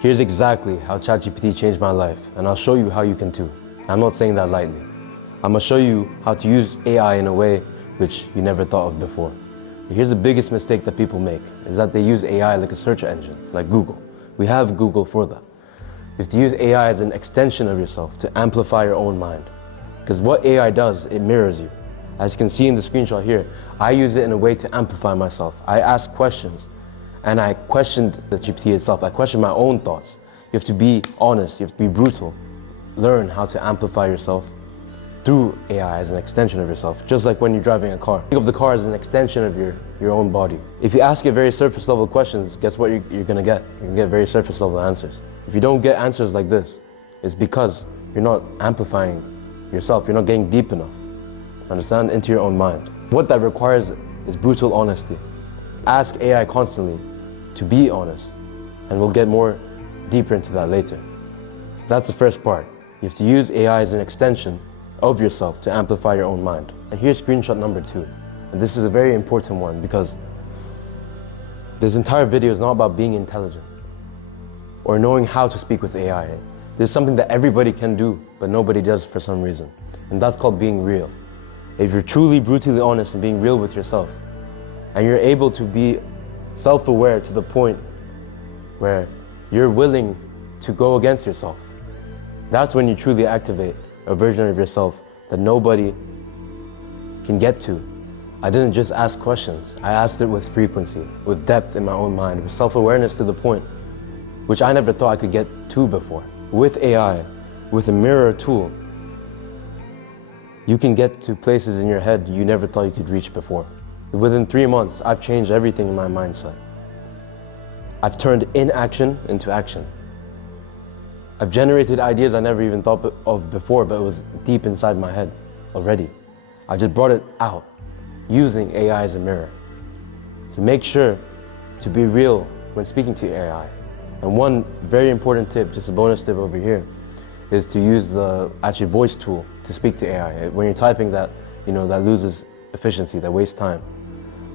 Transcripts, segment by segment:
Here's exactly how ChatGPT changed my life, and I'll show you how you can too. I'm not saying that lightly. I'm gonna show you how to use AI in a way which you never thought of before. Here's the biggest mistake that people make, is that they use AI like a search engine, like Google. We have Google for that. You have to use AI as an extension of yourself to amplify your own mind. Because what AI does, it mirrors you. As you can see in the screenshot here, I use it in a way to amplify myself. I ask questions, and I questioned the GPT itself. I questioned my own thoughts. You have to be honest, you have to be brutal. Learn how to amplify yourself through AI as an extension of yourself, just like when you're driving a car. Think of the car as an extension of your own body. If you ask it very surface level questions, guess what you're gonna get? You're gonna get very surface level answers. If you don't get answers like this, it's because you're not amplifying yourself, you're not getting deep enough, understand, into your own mind. What that requires is brutal honesty. Ask AI constantly to be honest, and we'll get more deeper into that later. That's the first part. You have to use AI as an extension of yourself to amplify your own mind. And here's screenshot number 2. And this is a very important one because this entire video is not about being intelligent or knowing how to speak with AI. This is something that everybody can do, but nobody does for some reason. And that's called being real. If you're truly brutally honest and being real with yourself, and you're able to be self-aware to the point where you're willing to go against yourself, that's when you truly activate a version of yourself that nobody can get to. I didn't just ask questions, I asked it with frequency, with depth in my own mind, with self-awareness to the point which I never thought I could get to before. With AI, with a mirror tool, you can get to places in your head you never thought you could reach before. Within 3 months, I've changed everything in my mindset. I've turned inaction into action. I've generated ideas I never even thought of before, but it was deep inside my head already. I just brought it out using AI as a mirror. So make sure to be real when speaking to AI. And one very important tip, just a bonus tip over here, is to use the voice tool to speak to AI. When you're typing that, that loses efficiency, that wastes time.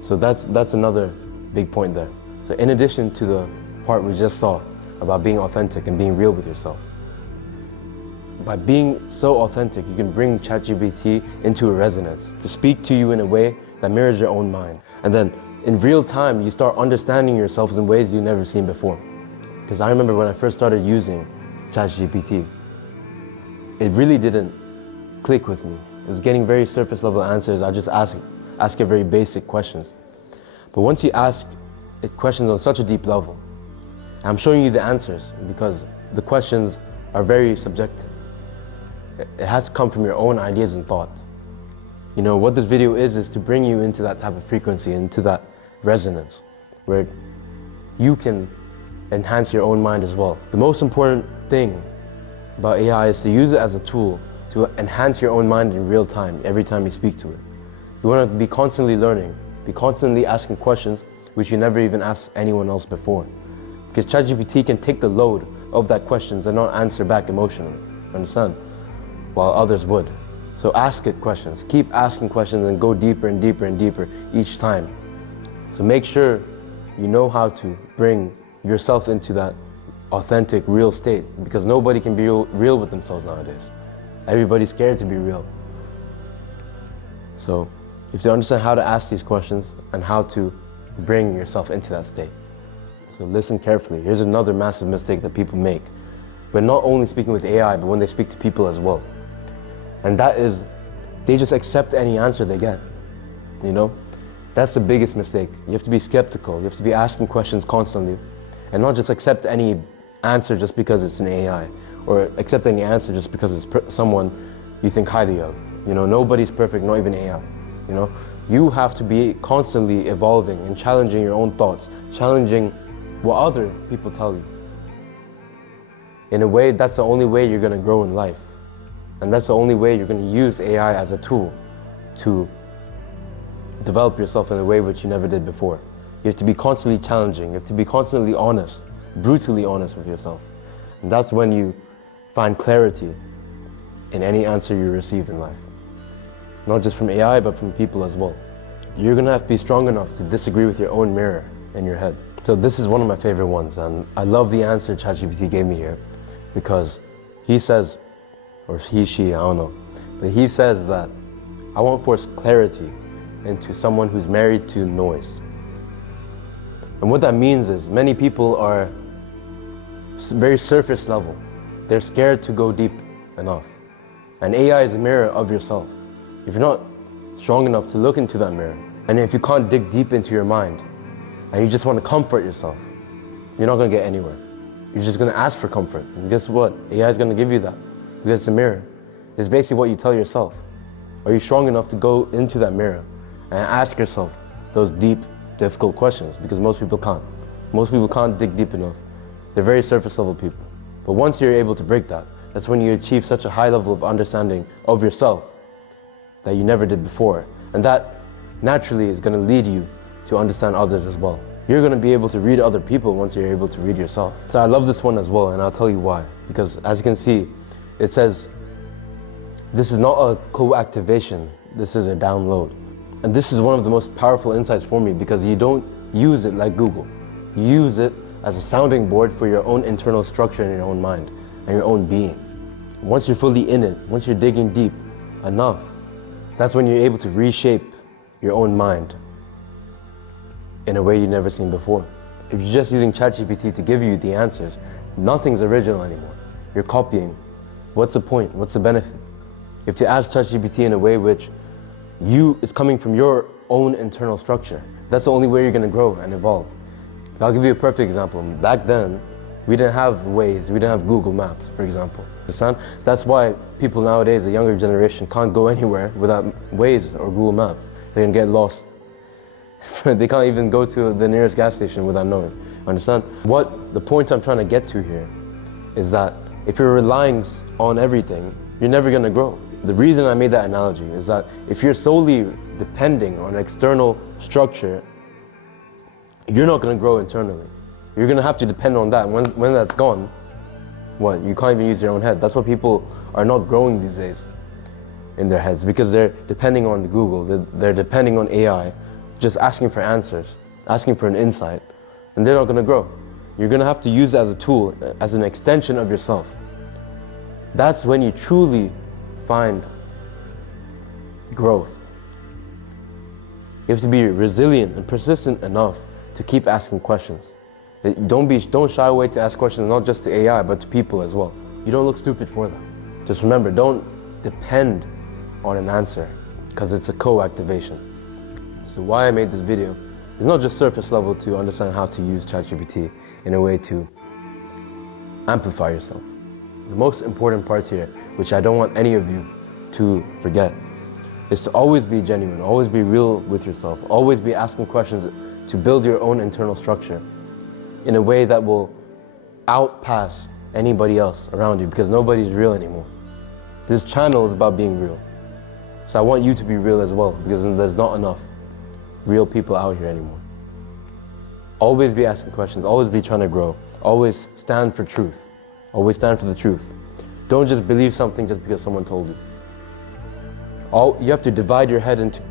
So that's another big point there. So in addition to the part we just saw about being authentic and being real with yourself, by being so authentic, you can bring ChatGPT into a resonance to speak to you in a way that mirrors your own mind. And then in real time, you start understanding yourself in ways you've never seen before. Because I remember when I first started using ChatGPT, it really didn't click with me. It was getting very surface level answers. I just ask it very basic questions. But once you ask it questions on such a deep level, I'm showing you the answers because the questions are very subjective. It has to come from your own ideas and thoughts. What this video is to bring you into that type of frequency, into that resonance, where you can enhance your own mind as well. The most important thing about AI is to use it as a tool to enhance your own mind in real time, every time you speak to it. You want to be constantly learning, be constantly asking questions which you never even asked anyone else before. Because ChatGPT can take the load of that questions and not answer back emotionally, understand? While others would. So ask it questions, keep asking questions and go deeper and deeper and deeper each time. So make sure you know how to bring yourself into that authentic, real state, because nobody can be real with themselves nowadays. Everybody's scared to be real. So you have to understand how to ask these questions and how to bring yourself into that state. So listen carefully. Here's another massive mistake that people make. But not only speaking with AI, but when they speak to people as well. And that is, they just accept any answer they get, That's the biggest mistake. You have to be skeptical. You have to be asking questions constantly and not just accept any answer just because it's an AI or accept any answer just because it's someone you think highly of. Nobody's perfect, not even AI, You have to be constantly evolving and challenging your own thoughts, challenging what other people tell you. In a way, that's the only way you're going to grow in life. And that's the only way you're going to use AI as a tool to develop yourself in a way which you never did before. You have to be constantly challenging. You have to be constantly honest, brutally honest with yourself. And that's when you find clarity in any answer you receive in life. Not just from AI, but from people as well. You're going to have to be strong enough to disagree with your own mirror in your head. So this is one of my favorite ones, and I love the answer ChatGPT gave me here, because he says, or he, she, I don't know, but he says that I won't force clarity into someone who's married to noise. And what that means is many people are very surface level. They're scared to go deep enough. And AI is a mirror of yourself. If you're not strong enough to look into that mirror, and if you can't dig deep into your mind, and you just want to comfort yourself, you're not going to get anywhere. You're just going to ask for comfort. And guess what? AI is going to give you that, because it's a mirror. It's basically what you tell yourself. Are you strong enough to go into that mirror and ask yourself those deep, difficult questions? Because most people can't. Most people can't dig deep enough. They're very surface level people. But once you're able to break that, that's when you achieve such a high level of understanding of yourself that you never did before. And that naturally is going to lead you to understand others as well. You're going to be able to read other people once you're able to read yourself. So I love this one as well, and I'll tell you why. Because as you can see, it says, this is not a co-activation, this is a download. And this is one of the most powerful insights for me, because you don't use it like Google. You use it as a sounding board for your own internal structure in your own mind and your own being. Once you're fully in it, once you're digging deep enough, that's when you're able to reshape your own mind in a way you've never seen before. If you're just using ChatGPT to give you the answers, nothing's original anymore. You're copying. What's the point? What's the benefit? You have to ask ChatGPT in a way which is coming from your own internal structure. That's the only way you're going to grow and evolve. I'll give you a perfect example. Back then, we didn't have Waze, we didn't have Google Maps, for example. Understand? That's why people nowadays, the younger generation, can't go anywhere without Waze or Google Maps. They're gonna get lost. They can't even go to the nearest gas station without knowing. Understand? The point I'm trying to get to here is that if you're relying on everything, you're never gonna grow. The reason I made that analogy is that if you're solely depending on external structure, you're not gonna grow internally. You're gonna have to depend on that. When that's gone, what? You can't even use your own head. That's why people are not growing these days in their heads, because they're depending on Google, they're depending on AI, just asking for answers, asking for an insight, and they're not gonna grow. You're gonna have to use it as a tool, as an extension of yourself. That's when you truly find growth. You have to be resilient and persistent enough to keep asking questions. Don't shy away to ask questions, not just to AI, but to people as well. You don't look stupid for that. Just remember, don't depend on an answer, because it's a co-activation. So why I made this video is not just surface level to understand how to use ChatGPT in a way to amplify yourself. The most important part here, which I don't want any of you to forget, is to always be genuine, always be real with yourself, always be asking questions to build your own internal structure in a way that will outpass anybody else around you, because nobody's real anymore. This channel is about being real. So I want you to be real as well, because there's not enough real people out here anymore. Always be asking questions, always be trying to grow, always stand for truth, always stand for the truth. Don't just believe something just because someone told you. You have to divide your head into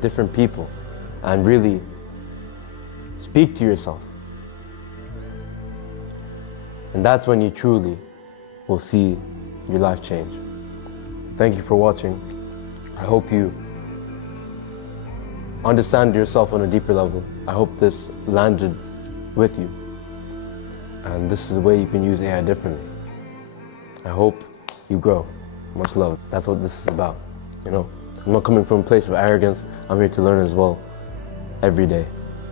different people and really speak to yourself. And that's when you truly will see your life change. Thank you for watching. I hope you understand yourself on a deeper level. I hope this landed with you. And this is the way you can use AI differently. I hope you grow. Much love. That's what this is about. You know, I'm not coming from a place of arrogance. I'm here to learn as well every day.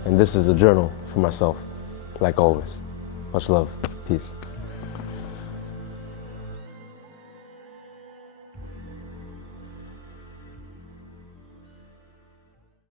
And this is a journal for myself, like always. Much love. Peace.